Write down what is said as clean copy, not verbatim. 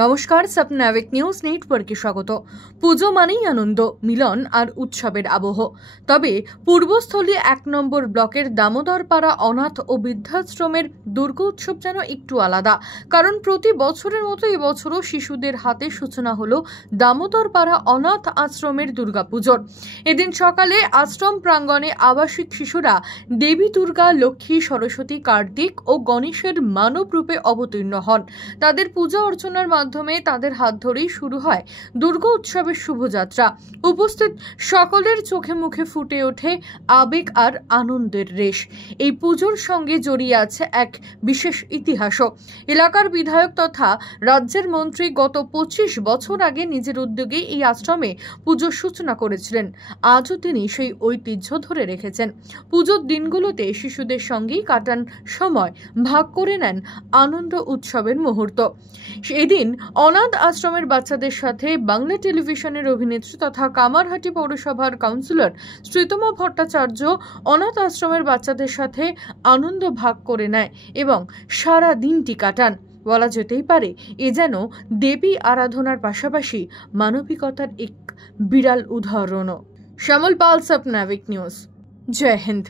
নমস্কার, স্বপ্নাবিক নিউজ নেটওয়ার্কে স্বাগত। পুজো মানেই আনন্দ, মিলন আর উৎসবের আবহ। তবে পূর্বস্থলী 1 নম্বর ব্লকের দামোদরপাড়া অনাথ ও বৃদ্ধাশ্রমের দুর্গোৎসব যেন একটু আলাদা। কারণ প্রতি বছরের মতো এবছরও শিশুদের হাতে সূচনা হলো দামোদরপাড়া অনাথ আশ্রমের দুর্গাপুজোর। এদিন সকালে আশ্রম প্রাঙ্গণে আবাসিক শিশুরা দেবী দুর্গা, লক্ষ্মী, সরস্বতী, কার্তিক ও গণেশের মানব রূপে অবতীর্ণ হন। তাদের পূজা অর্চনার মাধ্যমে তাদের হাত ধরেই শুরু হয় দুর্গা উৎসবের শুভযাত্রা। উপস্থিত সকলের চোখে মুখে ফুটে ওঠে আবেগ আর আনন্দের রেশ। এই পুজোর সঙ্গে জড়িয়ে আছে এক বিশেষ ইতিহাসও। এলাকার বিধায়ক তথা রাজ্যের মন্ত্রী গত 25 বছর আগে নিজের উদ্যোগেই এই আশ্রমে পুজোর সূচনা করেছিলেন। আজও তিনি সেই ঐতিহ্য ধরে রেখেছেন। পুজোর দিনগুলোতে শিশুদের সঙ্গেই কাটান সময়, ভাগ করে নেন আনন্দ উৎসবের মুহূর্ত। এদিন অনাথ আশ্রমের বাচ্চাদের সাথে বাংলা টেলিভিশনের অভিনেত্রী তথা কামারহাটি পৌরসভার কাউন্সিলর শ্রীতমা ভট্টাচার্য অনাথ আশ্রমের বাচ্চাদের সাথে আনন্দ ভাগ করে নেয় এবং সারা দিনটি কাটান। বলা যেতেই পারে এ যেন দেবী আরাধনার পাশাপাশি মানবিকতার এক বিরাল উদাহরণও। শ্যামল পাল, স্বপ্নাবিক নিউজ। জয় হিন্দ।